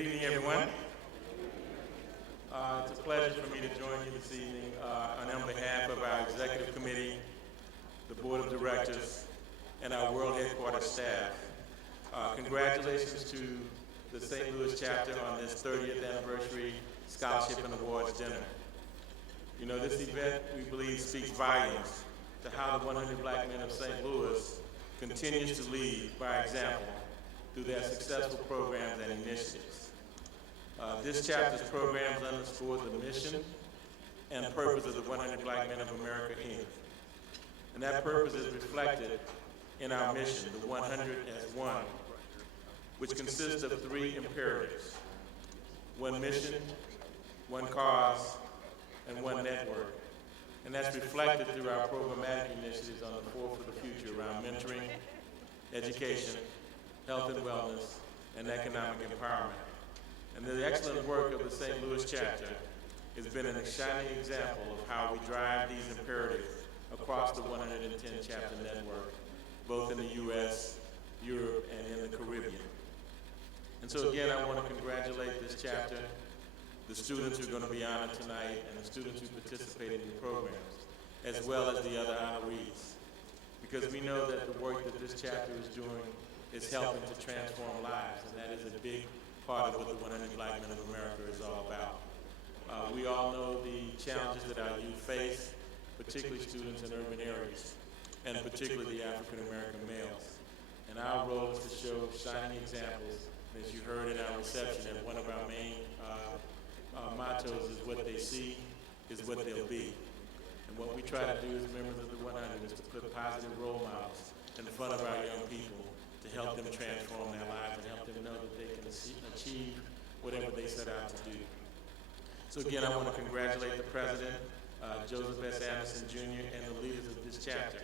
Good evening, everyone. It's a pleasure for me to join you this evening on behalf of our executive committee, the board of directors, and our world headquarters staff. Congratulations to the St. Louis chapter on this 30th anniversary scholarship and awards dinner. You know, this event, we believe, speaks volumes to how the 100 Black men of St. Louis continues to lead by example through their successful programs and initiatives. This chapter's programs underscore the mission and purpose of the 100 Black Men of America, Inc. And that purpose is reflected in our mission, the 100 as One, which consists of 3 imperatives: one mission, one cause, and one network. And that's reflected through our programmatic initiatives on the Force for the Future around mentoring, education, health and wellness, and economic empowerment. And the excellent work of the St. Louis chapter has been a shining example of how we drive these imperatives across the 110 chapter network, both in the U.S., Europe, and in the Caribbean. And so again, I want to congratulate this chapter, the students who are going to be honored tonight, and the students who participated in the programs, as well as the other honorees. Because we know that the work that this chapter is doing is helping to transform lives, and that is a big part of what the 100 Black Men of America is all about. We all know the challenges that our youth face, particularly students in urban areas, and particularly the African American males. And our role is to show shining examples. And as you heard in our reception, that one of our main mottos is what they see is what they'll be. And what we try to do as members of the 100 is to put positive role models in front of our young people to help them transform their lives and help them know that they can achieve whatever they set out to do. So again, I want to congratulate the president, Joseph S. Anderson Jr., and the leaders of this chapter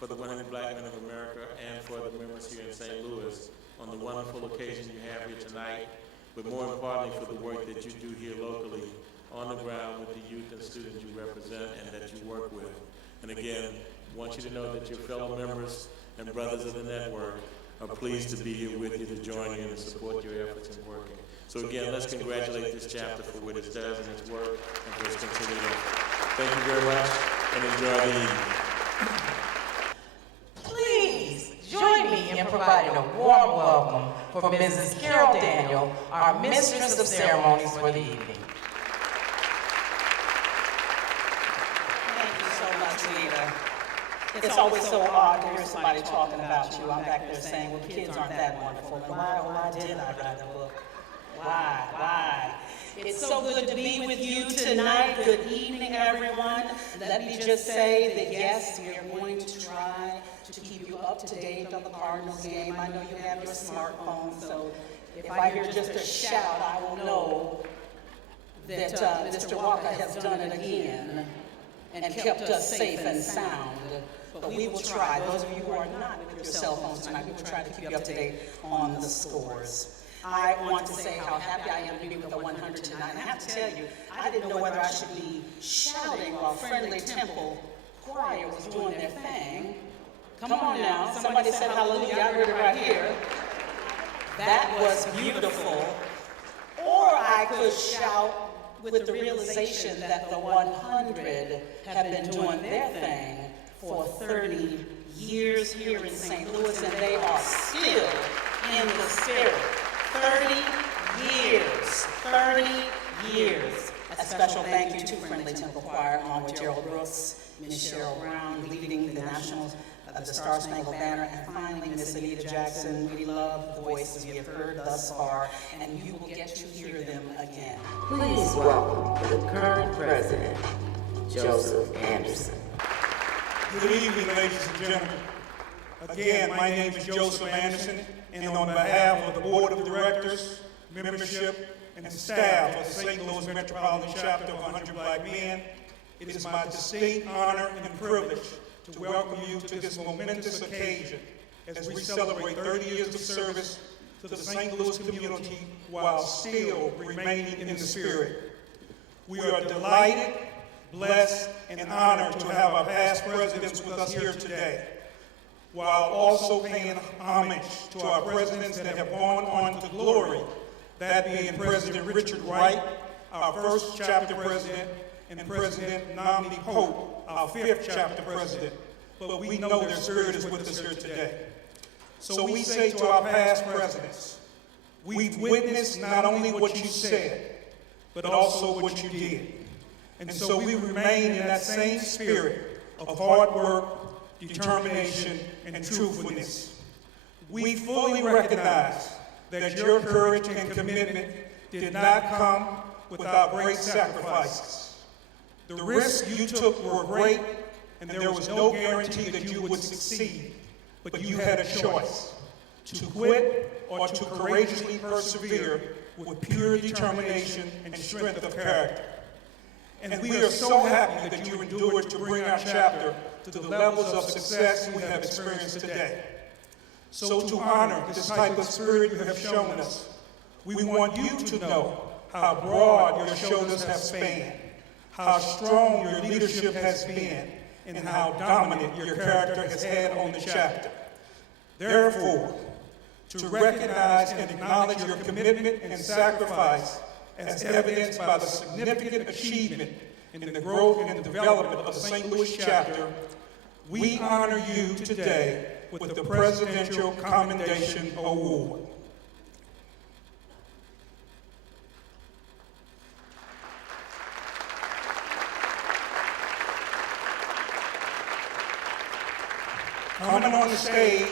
for the 100 Black Men of America and for the members here in St. Louis on the wonderful occasion you have here tonight, but more importantly for the work that you do here locally on the ground with the youth and students you represent and that you work with. And again, I want you to know that your fellow members and brothers of the network are pleased to be here with you to join you and support your efforts in working. So again, let's congratulate this chapter for what it does in its work and for its continued effort. Thank you very much and enjoy the evening. Please join me in providing a warm welcome for Mrs. Carol Daniel, our Mistress of Ceremonies for the evening. Thank you so much, Rita. It's always so odd to hear somebody talking about you. I'm back there saying, well, kids aren't that wonderful. And why did I write the book? Why? It's so good to be with you tonight. Good evening, everyone. Let me just say that, yes, we are going to try to keep you up to date on the Cardinals game. I know you have your smartphone, so if I hear just a shout, I will know that Mr. Walker has done it again and kept us safe and sound. But we will try. Those of you who are not with your cell phones tonight, we will try to keep you up to date on the scores. I want to say how happy I am to be with the 100 tonight. And I have to tell you, I didn't know whether I should be shouting while Friendly Temple Choir was doing their thing. Come on now. Somebody said hallelujah. I heard it right here. That was beautiful. Or I could shout with the realization that the 100 have been doing their thing for 30 years here in St. Louis, and they are still in the spirit. 30 years. A special thank you to Friendly Temple Choir, along with Gerald Brooks, Miss Cheryl Brown, leading the National, the Star Spangled Banner, and finally Miss Anita Jackson. We love the voices we have heard thus far, and you will get to hear them again. Please welcome the current president, Joseph Anderson. Good evening, ladies and gentlemen. Again, my name is Joseph Anderson, and on behalf of the Board of Directors, membership, and the staff of the St. Louis Metropolitan Chapter of 100 Black Men, it is my distinct honor and privilege to welcome you to this momentous occasion as we celebrate 30 years of service to the St. Louis community while still remaining in the spirit. We are delighted, blessed, and honored to have our past presidents with us here today, while also paying homage to our presidents that have gone on to glory that being President Richard Wright, our first chapter president, and President Nominee Pope, our fifth chapter president. But we know their spirit is with us here today. So we say to our past presidents, we've witnessed not only what you said, but also what you did. And so we remain in that same spirit of hard work, determination, and truthfulness. We fully recognize that your courage and commitment did not come without great sacrifices. The risks you took were great, and there was no guarantee that you would succeed, but you had a choice: to quit or to courageously persevere with pure determination and strength of character. And we are so happy that you endured to bring our chapter to the levels of success we have experienced today. So to honor this type of spirit you have shown us, we want you to know how broad your shoulders have spanned, how strong your leadership has been, and how dominant your character has had on the chapter. Therefore, to recognize and acknowledge your commitment and sacrifice as evidenced by the significant achievement in the growth and development of the St. Louis chapter, we honor you today with the Presidential Commendation Award. Coming on the stage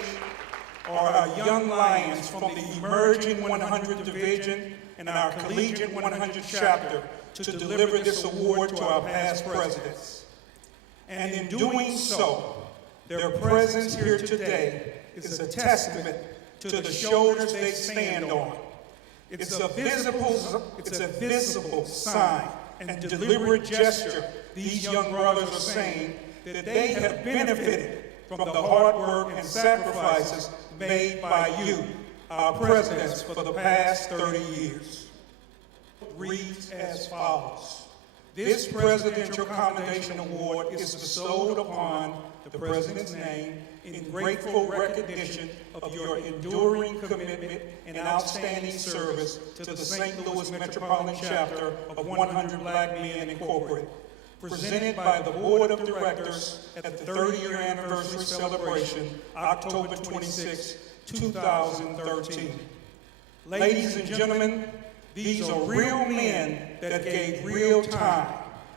are our young lions from the emerging 100 Division and our collegiate 100 chapter to deliver this award to our past presidents. And in doing so, their presence here today is a testament to the shoulders they stand on. It's a visible sign and deliberate gesture these young brothers are saying that they have benefited from the hard work and sacrifices made by you, our presidents, for the past 30 years. Reads as follows: this Presidential Commendation Award is bestowed upon the President's name in grateful recognition of your enduring commitment and outstanding service to the St. Louis Metropolitan Chapter of 100 Black Men Incorporated, presented by the Board of Directors at the 30-year anniversary celebration, October 26, 2013. Ladies and gentlemen, these are real men that gave real time,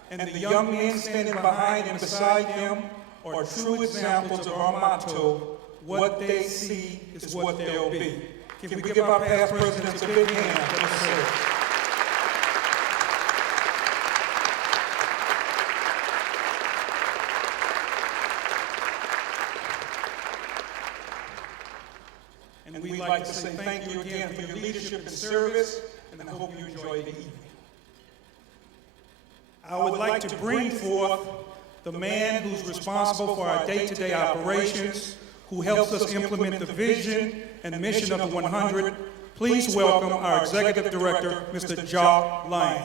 and the young men standing behind and beside them are true examples of our motto: what they see is what they'll be. Can we give our past presidents a big hand for this service? And we'd like to say thank you again for your leadership and service, and I hope you enjoy the evening. I would like to bring forth the man who's responsible for our day-to-day operations, who helps us implement the vision and mission of the 100. Please welcome our Executive Director, Mr. Jock Lyon.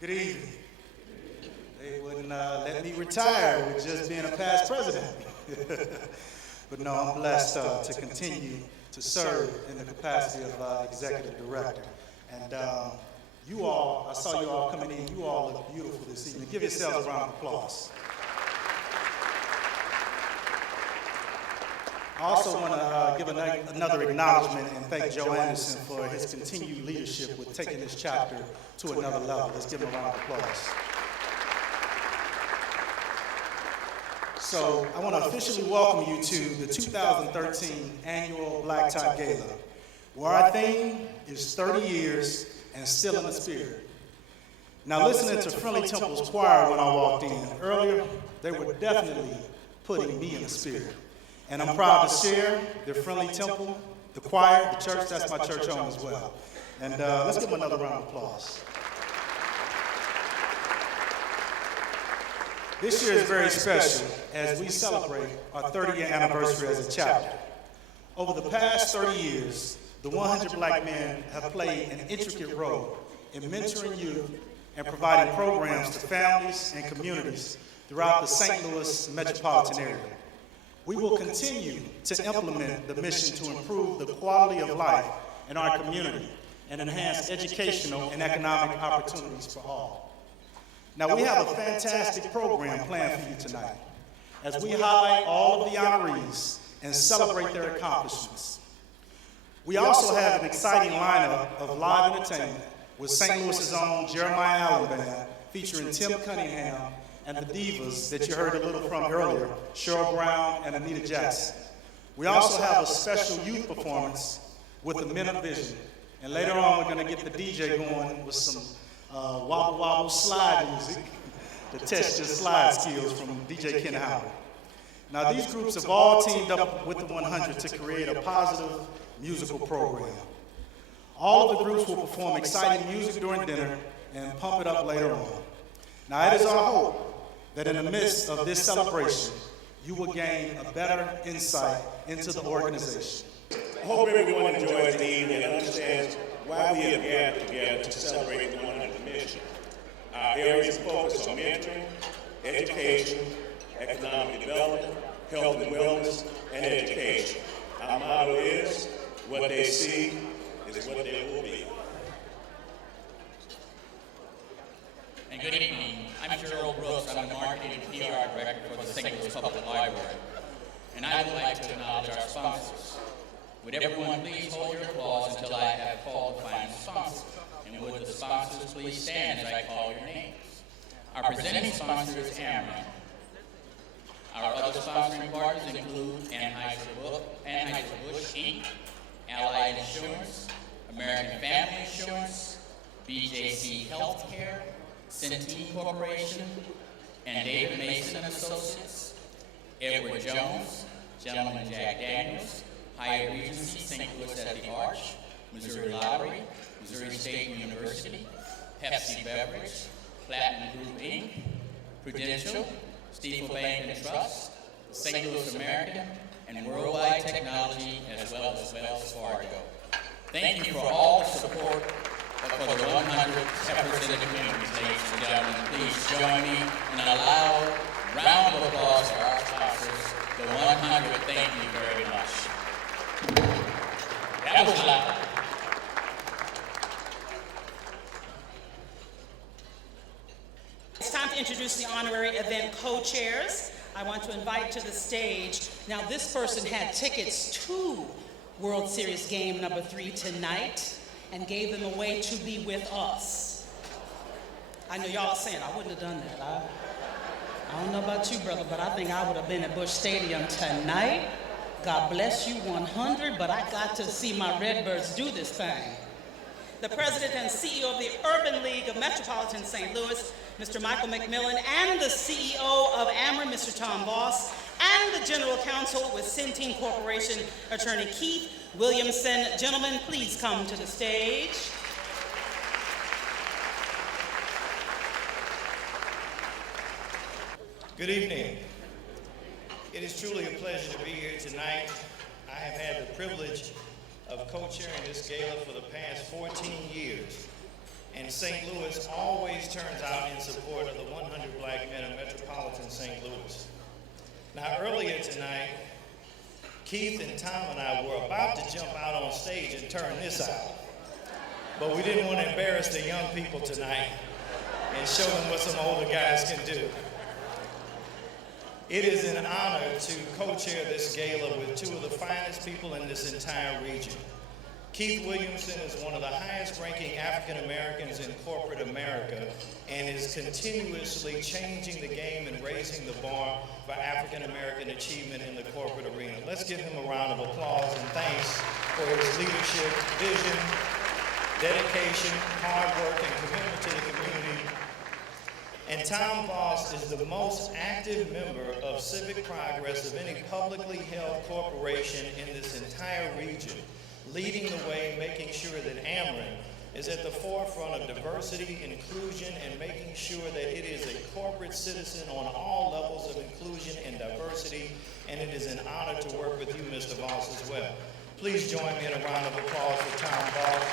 Good evening. They wouldn't let me retire with just being a past president. But no, I'm blessed to continue to serve in the capacity of executive director. And you all, I saw you all coming in, you all look beautiful this evening. Give yourselves a round of applause. I also want to give another acknowledgement and thank Joe Anderson for his continued leadership with taking this chapter to another level. Let's give him a round of applause. So I want to officially welcome you to the 2013 Annual Black Tie Gala, where our theme is 30 years and still in the spirit. Now, listening to Friendly Temple's choir when I walked in earlier, they were definitely putting me in the spirit. And I'm proud to share their Friendly Temple, the choir, the church. That's my church home as well. And let's give them another round of applause. This year is very special as we celebrate our 30th anniversary as a chapter. Over the past 30 years, the 100 Black men have played an intricate role in mentoring youth and providing programs to families and communities throughout the St. Louis metropolitan area. We will continue to implement the mission to improve the quality of life in our community and enhance educational and economic opportunities for all. Now, we have a fantastic program planned for you tonight as we highlight all of the honorees and celebrate their accomplishments. We also have an exciting lineup of live entertainment with St. Louis's own Jeremiah Allen Band featuring Tim Cunningham and the divas that you heard a little from earlier, Cheryl Brown and Anita Jackson. We also have a special youth performance with the Men of Vision. And later on, we're going to get the DJ going with some wobble wobble slide music to test your slide skills from DJ Ken Howard. Now, these groups have all teamed up with the 100 to create a positive musical program. All of the groups will perform exciting music during dinner and pump it up later on. Now, it is our hope that in the midst of this celebration, you will gain a better insight into the organization. I hope everyone enjoys the evening and understands why we have gathered together to celebrate the 100th mission. Our areas of focus are mentoring, education, economic development, health and wellness, and education. Our motto is, what they see is what they will be. And good evening. I'm Gerald Brooks. I'm the Marketing and PR Director for the St. Louis Public Library. And I would like to acknowledge our sponsors. Would everyone please hold your applause until I have called the final sponsor? And would the sponsors please stand as I call your names? Our presenting sponsor is Ameren. Our other sponsoring partners include Anheuser-Busch Inc., Allied Insurance, American Family Insurance, BJC Healthcare, Centene Corporation, and David Mason Associates, Edward Jones, Gentleman Jack Daniels, Hyatt Regency, St. Louis at the Arch, Missouri Lottery, Missouri State University, Pepsi Beverage, Platinum Group Inc., Prudential, Stifel Bank and Trust, St. Louis American, and Worldwide Technology, as well as Wells Fargo. Thank you for all the support for the 100 represented communities, ladies and gentlemen. Please join me in a loud round of applause for our sponsors, the 100. Thank you very much. That was loud. It's time to introduce the honorary event co-chairs. I want to invite to the stage. Now, this person had tickets to World Series game number 3 tonight and gave them away to be with us. I know y'all are saying, I wouldn't have done that. I don't know about you, brother, but I think I would have been at Busch Stadium tonight. God bless you, 100, but I got to see my Redbirds do this thing. The president and CEO of the Urban League of Metropolitan St. Louis, Mr. Michael McMillan, and the CEO of Ameren, Mr. Tom Voss, and the general counsel with Centene Corporation, Attorney Keith Williamson. Gentlemen, please come to the stage. Good evening. It is truly a pleasure to be here tonight. I have had the privilege of co-chairing this gala for the past 14 years. And St. Louis always turns out in support of the 100 Black men of metropolitan St. Louis. Now, earlier tonight, Keith and Tom and I were about to jump out on stage and turn this out. But we didn't want to embarrass the young people tonight and show them what some older guys can do. It is an honor to co-chair this gala with two of the finest people in this entire region. Keith Williamson is one of the highest-ranking African Americans in corporate America and is continuously changing the game and raising the bar for African American achievement in the corporate arena. Let's give him a round of applause and thanks for his leadership, vision, dedication, hard work, and commitment to the community. And Tom Voss is the most active member of civic progress of any publicly held corporation in this entire region, leading the way, making sure that Ameren is at the forefront of diversity, inclusion, and making sure that it is a corporate citizen on all levels of inclusion and diversity, and it is an honor to work with you, Mr. Voss, as well. Please join me in a round of applause for Tom Voss.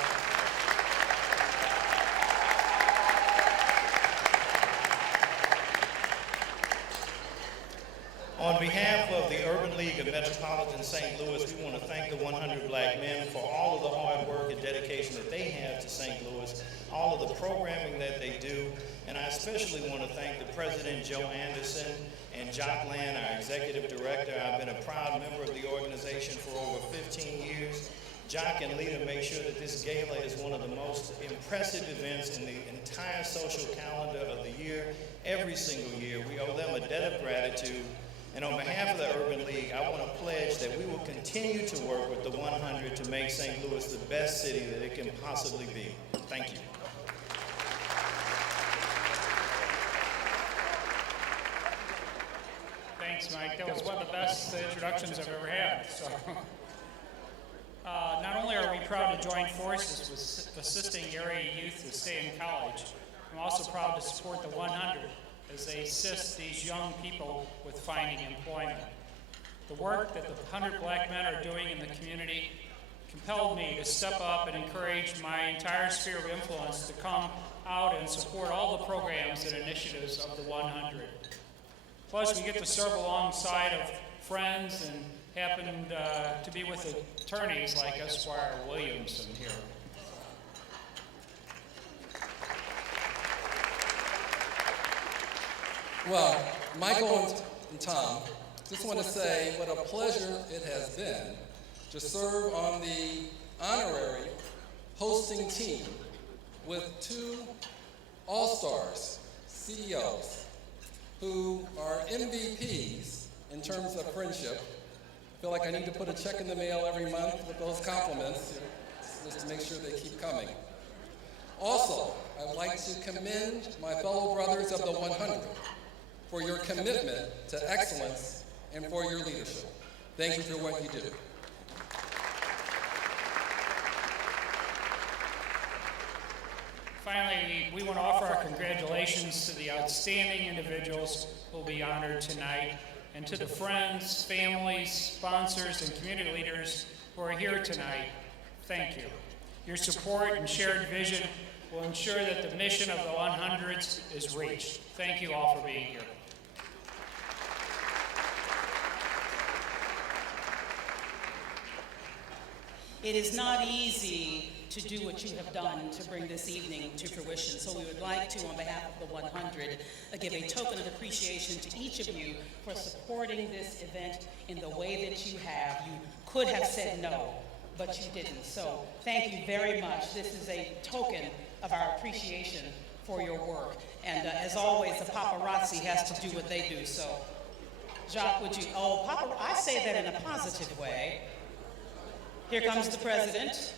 On behalf of the Urban League of Metropolitan St. Louis, we want to thank the 100 Black Men for all of the hard work and dedication that they have to St. Louis, all of the programming that they do, and I especially want to thank the President, Joe Anderson, and Jock Land, our Executive Director. I've been a proud member of the organization for over 15 years. Jock and Lita make sure that this gala is one of the most impressive events in the entire social calendar of the year, every single year. We owe them a debt of gratitude. And on behalf of the Urban League, I want to pledge that we will continue to work with the 100 to make St. Louis the best city that it can possibly be. Thank you. Thanks, Mike. That was one of the best introductions I've ever had. So, not only are we proud to join forces with assisting area youth to stay in college, I'm also proud to support the 100 as they assist these young people with finding employment. The work that the 100 Black Men are doing in the community compelled me to step up and encourage my entire sphere of influence to come out and support all the programs and initiatives of the 100. Plus, we get to serve alongside of friends and happened to be with attorneys like Esquire Williamson here. Well, Michael and Tom, just want to say what a pleasure it has been to serve on the honorary hosting team with two all-stars, CEOs, who are MVPs in terms of friendship. I feel like I need to put a check in the mail every month with those compliments just to make sure they keep coming. Also, I would like to commend my fellow brothers of the 100 for your commitment to excellence and for your leadership. Thank you for what you do. Finally, we want to offer our congratulations to the outstanding individuals who will be honored tonight, and to the friends, families, sponsors, and community leaders who are here tonight. Thank you. Your support and shared vision will ensure that the mission of the 100s is reached. Thank you all for being here. It is not easy to do what you have done to bring this evening to fruition. So we would like to, on behalf of the 100, give a token of appreciation to each of you for supporting this event in the way that you have. You could have said no, but you didn't. So thank you very much. This is a token of our appreciation for your work. And as always, the paparazzi has to do what they do. So, Jacques, would you, I say that in a positive way. Here comes the president.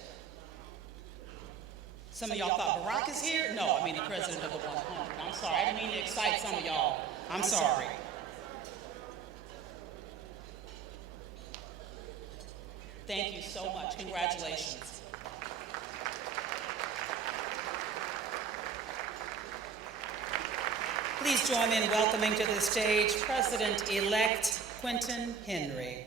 Some of y'all thought Barack is here? No, I mean the president of the 100. I'm sorry, I didn't mean to excite some of y'all. I'm sorry. Thank you so much. Congratulations. Please join me in welcoming to the stage President-elect Quentin Henry.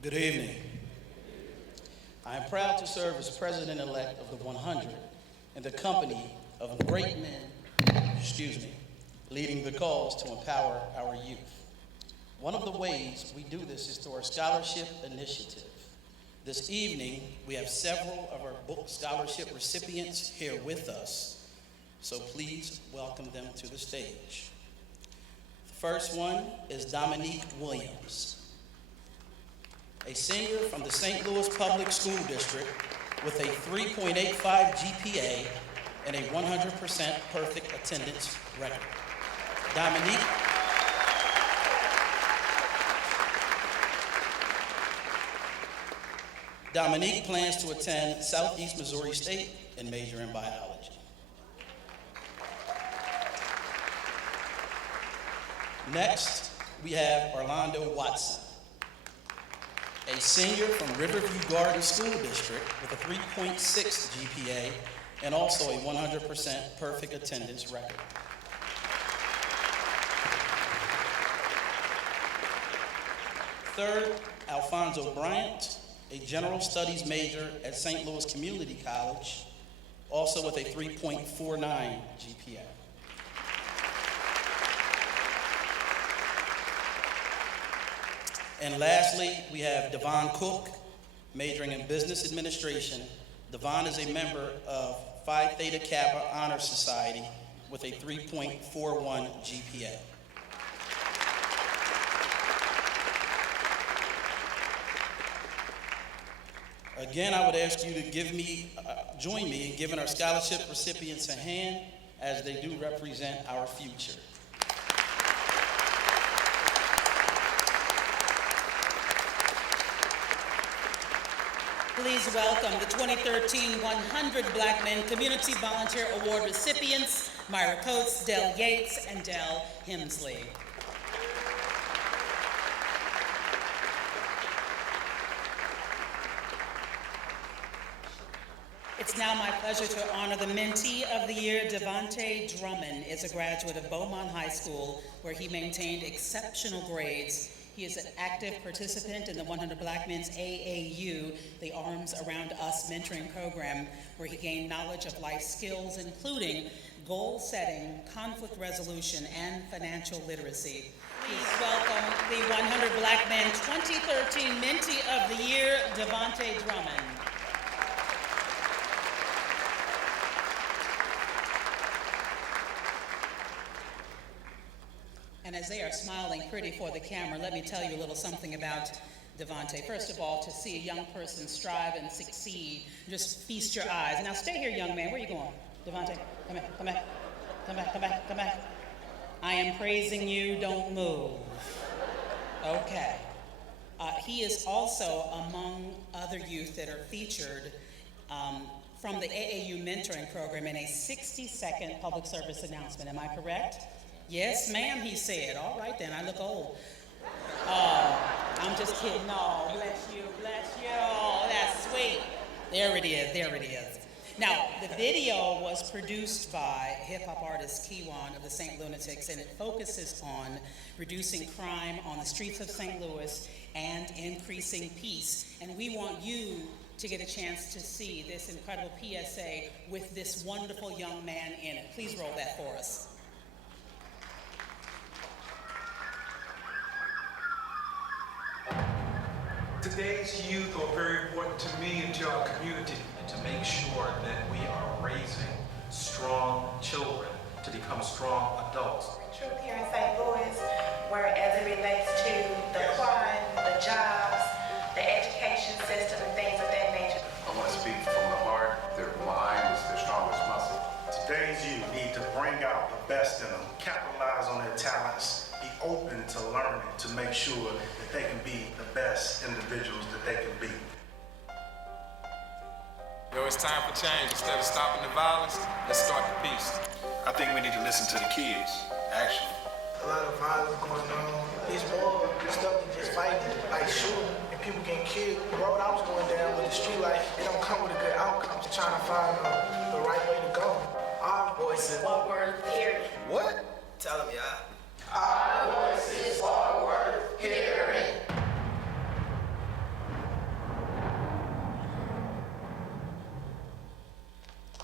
Good evening. I am proud to serve as President-elect of the 100 in the company of great men, leading the cause to empower our youth. One of the ways we do this is through our scholarship initiative. This evening, we have several of our book scholarship recipients here with us, so please welcome them to the stage. The first one is Dominique Williams, a senior from the St. Louis Public School District with a 3.85 GPA and a 100% perfect attendance record. Dominique plans to attend Southeast Missouri State and major in biology. Next, we have Orlando Watson, a senior from Riverview Garden School District with a 3.6 GPA and also a 100% perfect attendance record. Third, Alfonso Bryant, a general studies major at St. Louis Community College also with a 3.49 GPA. And lastly, we have Devon Cook, majoring in Business Administration. Devon is a member of Phi Theta Kappa Honor Society with a 3.41 GPA. Again, I would ask you to join me in giving our scholarship recipients a hand as they do represent our future. Please welcome the 2013 100 Black Men Community Volunteer Award recipients, Myra Coates, Del Yates, and Del Hemsley. It's now my pleasure to honor the Mentee of the Year. Devontae Drummond is a graduate of Beaumont High School, where he maintained exceptional grades. He is an active participant in the 100 Black Men's AAU, the Arms Around Us mentoring program, where he gained knowledge of life skills, including goal setting, conflict resolution, and financial literacy. Please welcome the 100 Black Men 2013 Mentee of the Year, Devontae Drummond. And as they are smiling pretty for the camera, let me tell you a little something about Devontae. First of all, to see a young person strive and succeed, just feast your eyes. Now stay here, young man. Where are you going? Devontae, come here, come back. Come back, come back, come back. I am praising you, don't move. Okay. He is also among other youth that are featured from the AAU mentoring program in a 60-second public service announcement. Am I correct? Yes, ma'am, he said. All right, then, I look old. I'm just kidding. No, bless you, bless you. Oh, that's sweet. There it is, there it is. Now, the video was produced by hip-hop artist Kiwan of the St. Lunatics, and it focuses on reducing crime on the streets of St. Louis and increasing peace. And we want you to get a chance to see this incredible PSA with this wonderful young man in it. Please roll that for us. Today's youth are very important to me and to our community, and to make sure that we are raising strong children to become strong adults. Truth here in St. Louis, where as it relates to the crime, the jobs, the education system, and things of that nature. I want to speak from the heart. Their mind is their strongest muscle. Today's youth need to bring out the best in them, capitalize on their talents, be open to learning, to make sure that they can be the best individuals that they can be. Yo, it's time for change. Instead of stopping the violence, let's start the peace. I think we need to listen to the kids, actually. A lot of violence going on. It's more stuff than just fighting, like shooting, and people getting killed. The road I was going down with the street life, it don't come with a good outcome. Just trying to find the right way to go. Our voices. One word, period. What? Tell them, y'all. Our voices are worth hearing.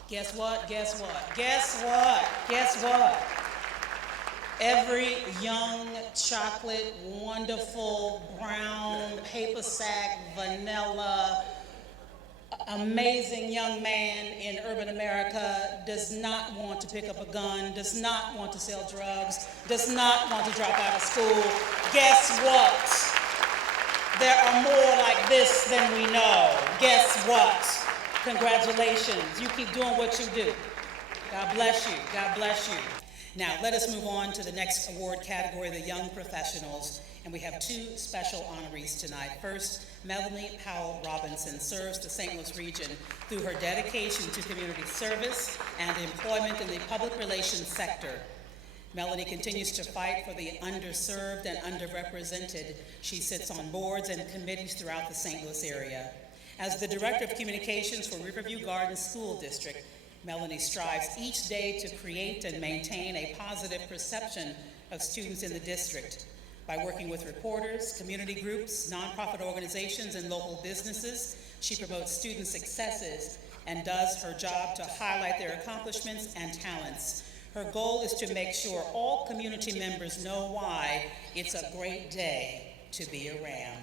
Guess what? Guess what? Guess what? Guess what? Every young, chocolate, wonderful, brown, paper sack, vanilla, amazing young man in urban America does not want to pick up a gun, does not want to sell drugs, does not want to drop out of school. Guess what? There are more like this than we know. Guess what? Congratulations. You keep doing what you do. God bless you. God bless you. Now, let us move on to the next award category, the Young Professionals. And we have two special honorees tonight. First, Melanie Powell Robinson serves the St. Louis region through her dedication to community service and employment in the public relations sector. Melanie continues to fight for the underserved and underrepresented. She sits on boards and committees throughout the St. Louis area. As the Director of Communications for Riverview Gardens School District, Melanie strives each day to create and maintain a positive perception of students in the district. By working with reporters, community groups, nonprofit organizations, and local businesses, she promotes student successes and does her job to highlight their accomplishments and talents. Her goal is to make sure all community members know why it's a great day to be a Ram.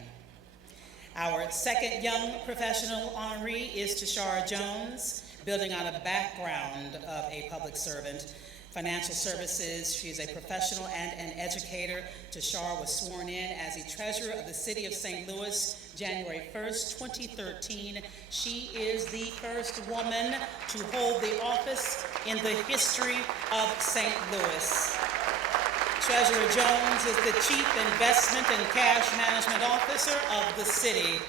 Our second young professional honoree is Tashara Jones, building on a background of a public servant. Financial services, she is a professional and an educator. Tashara was sworn in as the treasurer of the city of St. Louis, January 1st, 2013. She is the first woman to hold the office in the history of St. Louis. Treasurer Jones is the Chief Investment and Cash Management Officer of the city.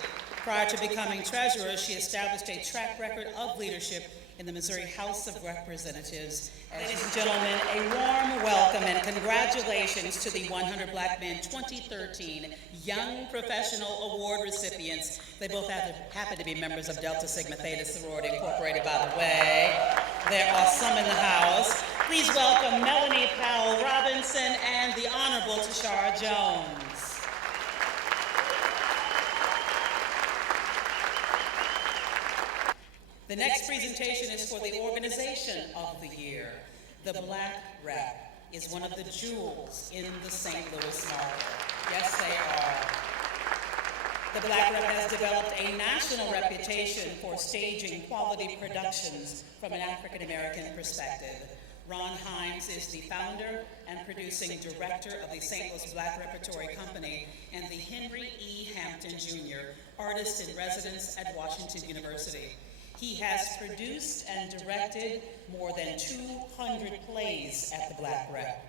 Prior to becoming treasurer, she established a track record of leadership in the Missouri House of Representatives. Ladies and gentlemen, a warm welcome and congratulations to the 100 Black Men 2013 Young Professional Award recipients. They both happen to be members of Delta Sigma Theta Sorority Incorporated, by the way. There are some in the house. Please welcome Melanie Powell Robinson and the Honorable Tashara Jones. The next presentation is for the organization of the year. The Black Rep is one of the jewels in the St. Louis market. Yes, they are. The Black Rep has developed a national reputation for staging quality productions from an African-American perspective. Ron Himes is the founder and producing director of the St. Louis Black Repertory Company and the Henry E. Hampton Jr. Artist in Residence at Washington University. He has produced and directed more than 200 plays at the Black Rep.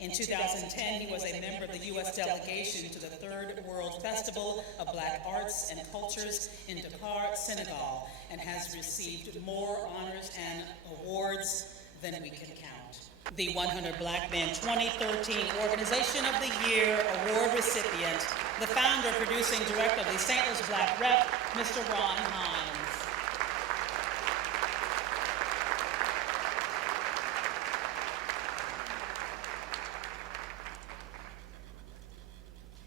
In 2010, he was a member of the U.S. delegation to the Third World Festival of Black Arts and Cultures in Dakar, Senegal, and has received more honors and awards than we can count. The 100 Black Men 2013 Organization of the Year Award recipient, the founder, producing director of the St. Louis Black Rep, Mr. Ron Himes.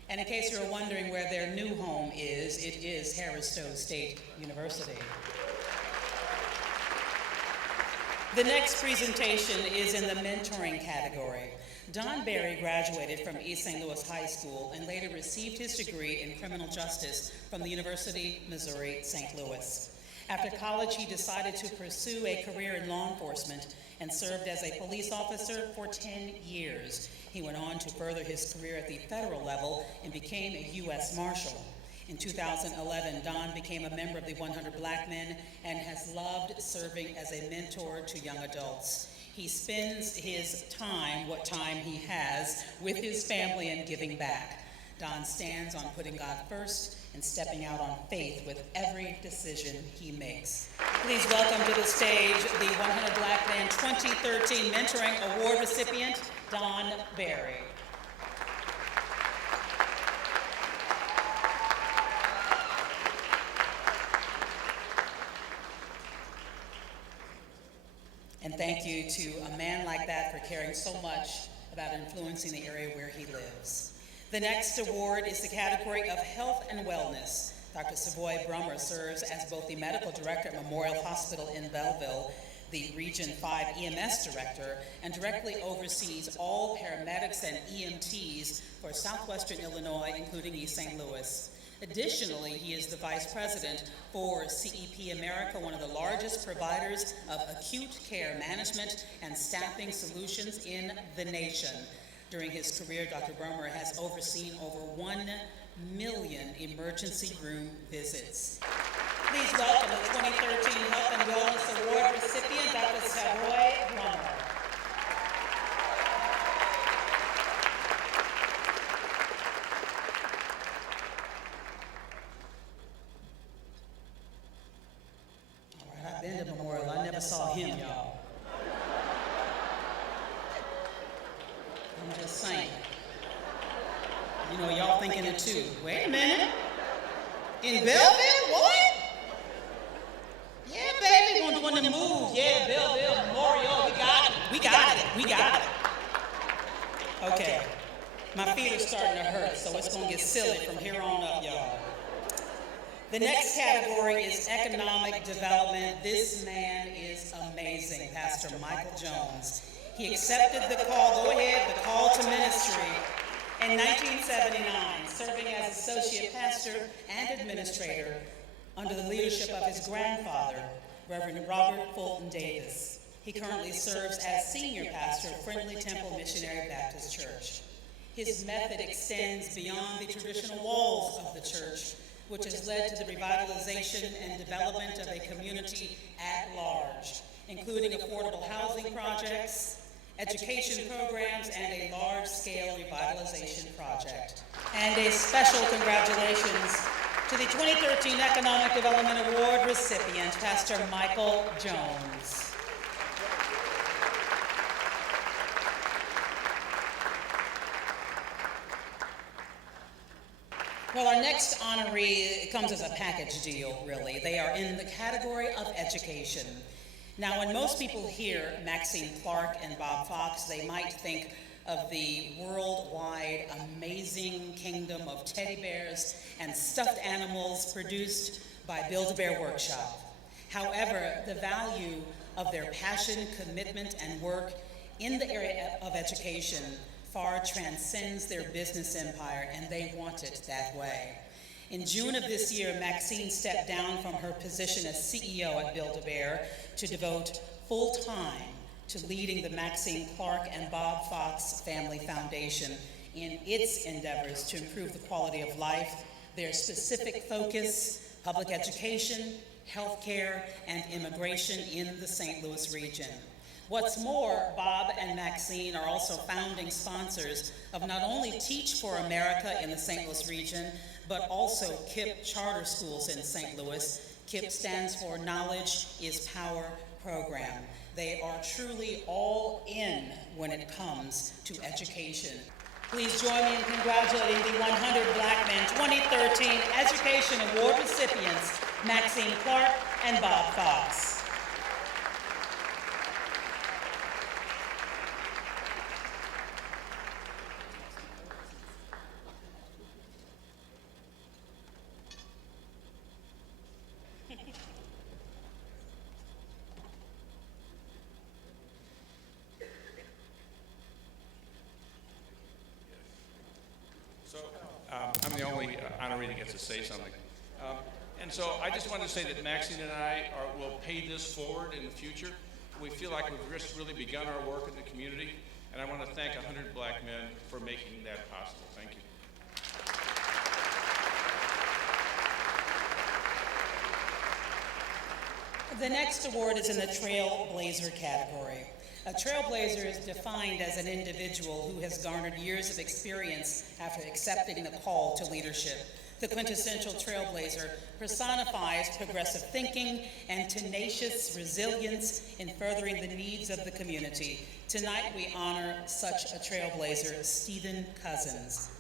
And in case you're wondering where their new home is, it is Harris Stowe State University. The next presentation is in the mentoring category. Don Berry graduated from East St. Louis High School and later received his degree in criminal justice from the University of Missouri, St. Louis. After college, he decided to pursue a career in law enforcement and served as a police officer for 10 years. He went on to further his career at the federal level and became a U.S. Marshal. In 2011, Don became a member of the 100 Black Men and has loved serving as a mentor to young adults. He spends his time, what time he has, with his family and giving back. Don stands on putting God first and stepping out on faith with every decision he makes. Please welcome to the stage the 100 Black Men 2013 Mentoring Award recipient, Don Berry. And thank you to a man like that for caring so much about influencing the area where he lives. The next award is the category of Health and Wellness. Dr. Savoy Brummer serves as both the medical director at Memorial Hospital in Belleville, the Region 5 EMS director, and directly oversees all paramedics and EMTs for southwestern Illinois, including East St. Louis. Additionally, he is the vice president for CEP America, one of the largest providers of acute care management and staffing solutions in the nation. During his career, Dr. Brummer has overseen over 1 million emergency room visits. Please welcome the 2013 Health and Wellness Award recipient, Dr. Savoy Brummer. All right, I've been to Memorial. I never saw him, y'all. I'm just saying. You know, y'all thinking it too. Wait a minute. In Belleville? What? Yeah, baby, we're doing the move. Yeah, Belleville, Memorial. We got it. We got it. We got it. Okay. My feet are starting to hurt, so it's going to get silly from here on up, y'all. The next category is economic development. This man is amazing, Pastor Michael Jones. He accepted the call, the call to ministry in 1979, serving as associate pastor and administrator under the leadership of his grandfather, Reverend Robert Fulton Davis. He currently serves as senior pastor of Friendly Temple Missionary Baptist Church. His method extends beyond the traditional walls of the church, which has led to the revitalization and development of a community at large, including affordable housing projects, education programs, and a large-scale revitalization project. And a special congratulations to the 2013 Economic Development Award recipient, Pastor Michael Jones. Well, our next honoree comes as a package deal, really. They are in the category of education. Now, when most people hear Maxine Clark and Bob Fox, they might think of the worldwide amazing kingdom of teddy bears and stuffed animals produced by Build-A-Bear Workshop. However, the value of their passion, commitment, and work in the area of education far transcends their business empire, and they want it that way. In June of this year, Maxine stepped down from her position as CEO at Build-A-Bear to devote full time to leading the Maxine Clark and Bob Fox Family Foundation in its endeavors to improve the quality of life, their specific focus, public education, healthcare, and immigration in the St. Louis region. What's more, Bob and Maxine are also founding sponsors of not only Teach for America in the St. Louis region, but also KIPP charter schools in St. Louis. KIPP stands for Knowledge is Power program. They are truly all in when it comes to education. Please join me in congratulating the 100 Black Men 2013 Education Award recipients, Maxine Clark and Bob Fox. I'm the only honoree that gets to say something. And so I just wanted to say that Maxine and I will pay this forward in the future. We feel like we've just really begun our work in the community, and I want to thank 100 Black Men for making that possible. Thank you. The next award is in the Trailblazer category. A trailblazer is defined as an individual who has garnered years of experience after accepting the call to leadership. The quintessential trailblazer personifies progressive thinking and tenacious resilience in furthering the needs of the community. Tonight we honor such a trailblazer, Stephen Cousins.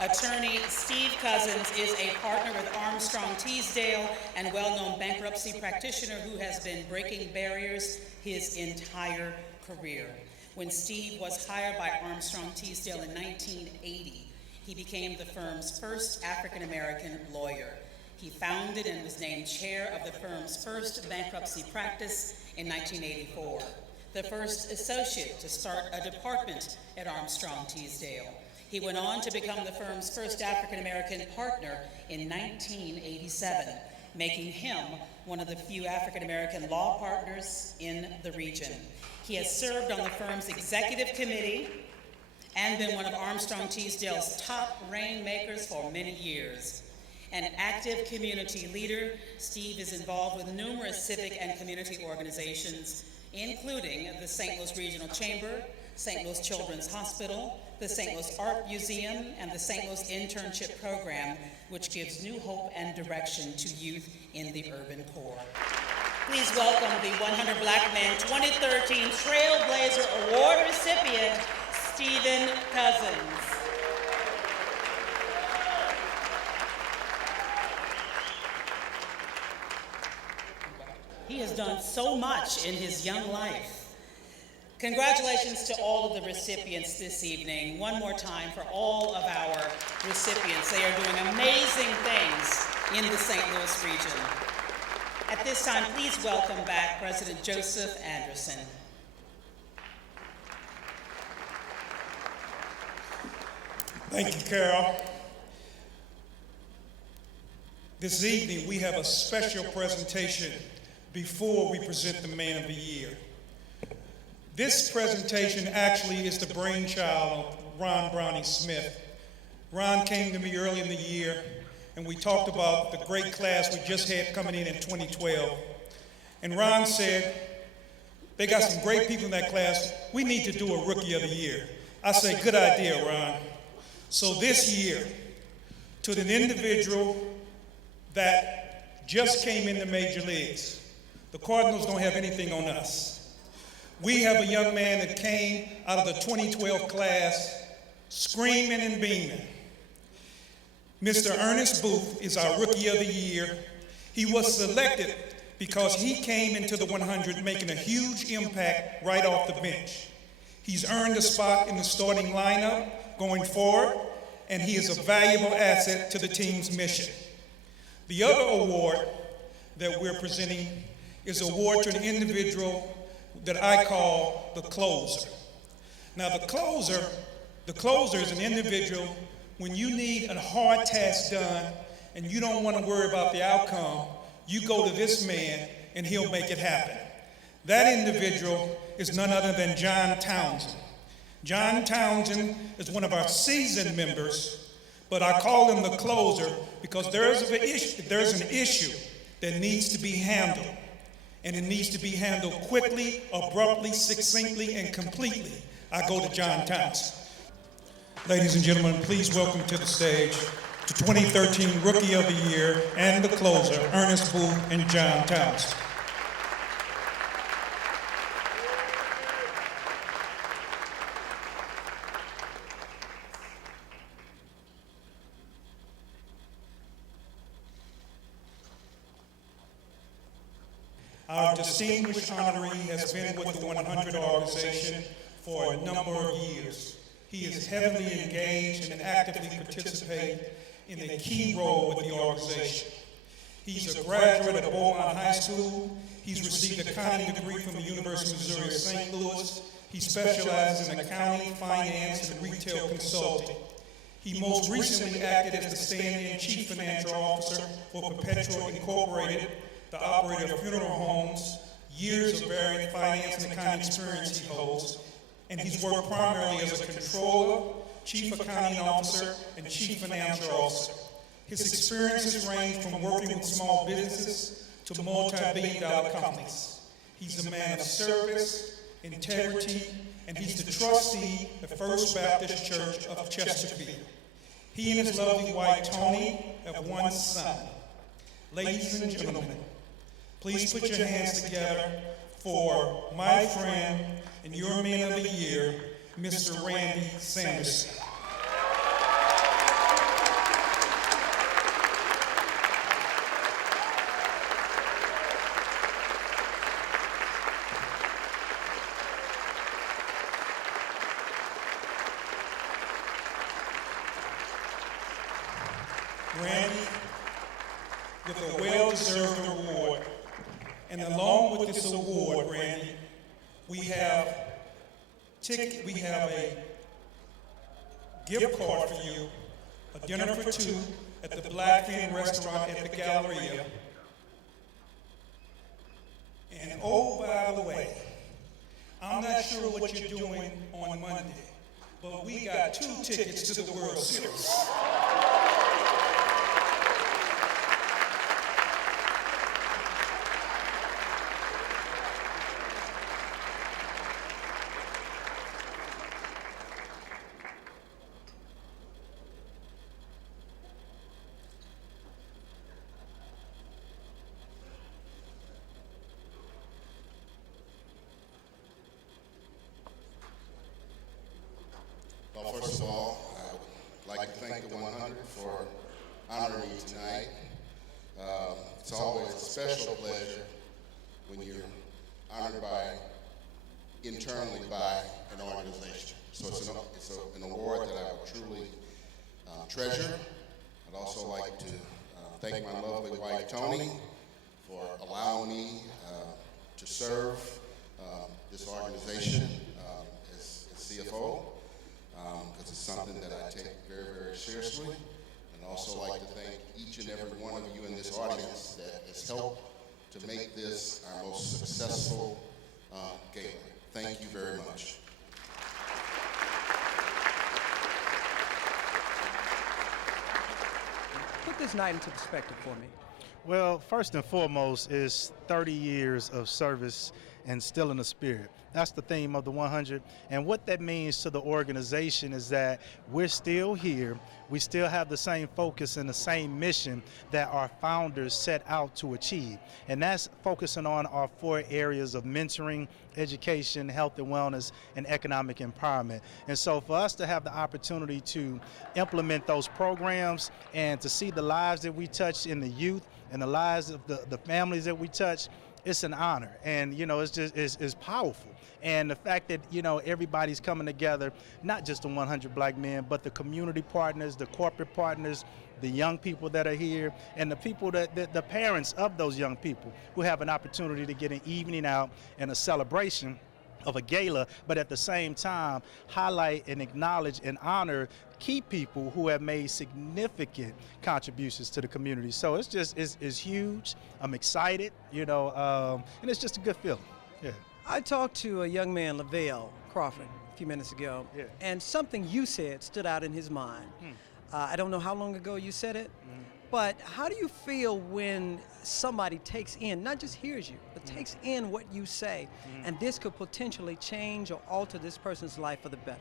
Attorney Steve Cousins is a partner with Armstrong Teasdale and well-known bankruptcy practitioner who has been breaking barriers his entire career. When Steve was hired by Armstrong Teasdale in 1980, he became the firm's first African-American lawyer. He founded and was named chair of the firm's first bankruptcy practice in 1984, the first associate to start a department at Armstrong Teasdale. He went on to become the firm's first African-American partner in 1987, making him one of the few African-American law partners in the region. He has served on the firm's executive committee and been one of Armstrong Teasdale's top rainmakers for many years. An active community leader, Steve is involved with numerous civic and community organizations, including the St. Louis Regional Chamber, St. Louis Children's Hospital, the St. Louis Art Museum, and the St. Louis Internship Program, which gives new hope and direction to youth in the urban core. Please welcome the 100 Black Men 2013 Trailblazer Award recipient, Stephen Cousins. He has done so much in his young life. Congratulations to all of the recipients this evening. One more time for all of our recipients. They are doing amazing things in the St. Louis region. At this time, please welcome back President Joseph Anderson. Thank you, Carol. This evening, we have a special presentation before we present the Man of the Year. This presentation actually is the brainchild of Ron Brownie Smith. Ron came to me early in the year, and we talked about the great class we just had coming in 2012. And Ron said, they got some great people in that class. We need to do a Rookie of the Year. I say, good idea, Ron. So this year, to an individual that just came into Major Leagues, the Cardinals don't have anything on us. We have a young man that came out of the 2012 class screaming and beaming. Mr. Ernest Booth is our Rookie of the Year. He was selected because he came into the 100 making a huge impact right off the bench. He's earned a spot in the starting lineup going forward, and he is a valuable asset to the team's mission. The other award that we're presenting is an award to an individual that I call the closer. Now the closer is an individual when you need a hard task done and you don't want to worry about the outcome, you go to this man and he'll make it happen. That individual is none other than John Townsend. John Townsend is one of our seasoned members, but I call him the closer because there's an issue that needs to be handled, and it needs to be handled quickly, abruptly, succinctly, and completely. I go to John Townsend. Ladies and gentlemen, please welcome to the stage the 2013 Rookie of the Year and the closer, Ernest Booth and John Townsend. Our distinguished honoree has been with the 100 organization for a number of years. He is heavily engaged and actively participating in a key role with the organization. He's a graduate of Beaumont High School. He's received a accounting degree from the University of Missouri at St. Louis. He specializes in accounting, finance, and retail consulting. He most recently acted as the stand-in Chief Financial Officer for Perpetual Incorporated, the operator of funeral homes, years of varied finance and accounting experience he holds, and he's worked primarily as a controller, chief accounting officer, and chief financial officer. His experiences range from working with small businesses to multi-billion-dollar companies. He's a man of service, integrity, and he's the trustee of First Baptist Church of Chesterfield. He and his lovely wife, Tony, have one son. Ladies and gentlemen, please put your hands together for my friend and your Man of the Year, Mr. Randy Sanderson. Randy, with a well-deserved award, and along with this award, Randy, we have a gift card for you, a dinner for two at the Blackfin restaurant at the Galleria. And oh, by the way, I'm not sure what you're doing on Monday, but we got 2 tickets to the World Series. Well, first of all, I would like to thank the 100 for honoring me tonight. It's always a special pleasure when you're honored internally by an organization. So it's an award that I would truly treasure. I'd also like to thank my lovely wife, Tony, for allowing me to serve this organization as CFO, because it's something that I take very, very seriously. And also like to thank each and every one of you in this audience that has helped to make this our most successful gala. Thank you very much. Put this night into perspective for me. Well, first and foremost is 30 years of service and still in the spirit. That's the theme of the 100. And what that means to the organization is that we're still here. We still have the same focus and the same mission that our founders set out to achieve. And that's focusing on our 4 areas of mentoring, education, health and wellness, and economic empowerment. And so for us to have the opportunity to implement those programs and to see the lives that we touch in the youth and the lives of the families that we touch, it's an honor. And it's powerful. And the fact that everybody's coming together, not just the 100 black men, but the community partners, the corporate partners, the young people that are here, and the people the parents of those young people who have an opportunity to get an evening out and a celebration of a gala, but at the same time highlight and acknowledge and honor key people who have made significant contributions to the community. So it's huge. I'm excited, and it's just a good feeling. Yeah. I talked to a young man, Lavelle Crawford, a few minutes ago, and something you said stood out in his mind. I don't know how long ago you said it, but how do you feel when somebody takes in, not just hears you, but takes in what you say, and this could potentially change or alter this person's life for the better?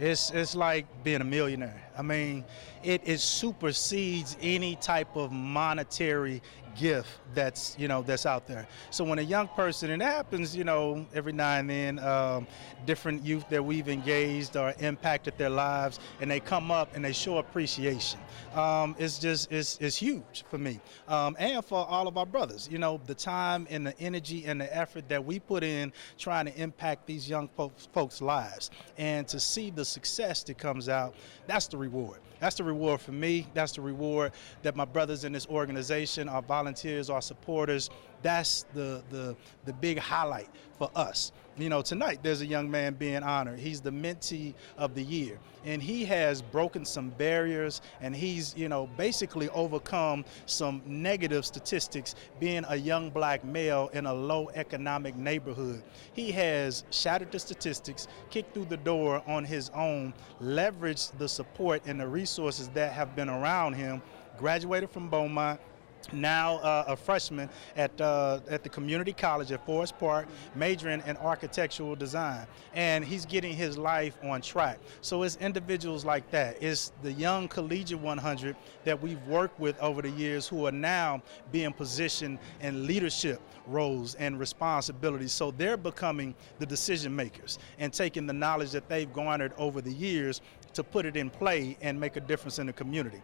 It's like being a millionaire. I mean, it supersedes any type of monetary gift that's out there. So when a young person, and it happens, every now and then, different youth that we've engaged or impacted their lives, and they come up and they show appreciation. It's huge for me, and for all of our brothers. The time and the energy and the effort that we put in trying to impact these young folks' lives, and to see the success that comes out, that's the reward. That's the reward for me. That's the reward that my brothers in this organization, our volunteers, our supporters, that's the big highlight for us. Tonight there's a young man being honored. He's the mentee of the year, and he has broken some barriers, and he's basically overcome some negative statistics being a young black male in a low economic neighborhood. He has shattered the statistics, kicked through the door on his own, leveraged the support and the resources that have been around him, graduated from Beaumont, now a freshman at the community college at Forest Park, majoring in architectural design. And he's getting his life on track. So it's individuals like that. It's the young collegiate 100 that we've worked with over the years who are now being positioned in leadership roles and responsibilities. So they're becoming the decision makers and taking the knowledge that they've garnered over the years to put it in play and make a difference in the community.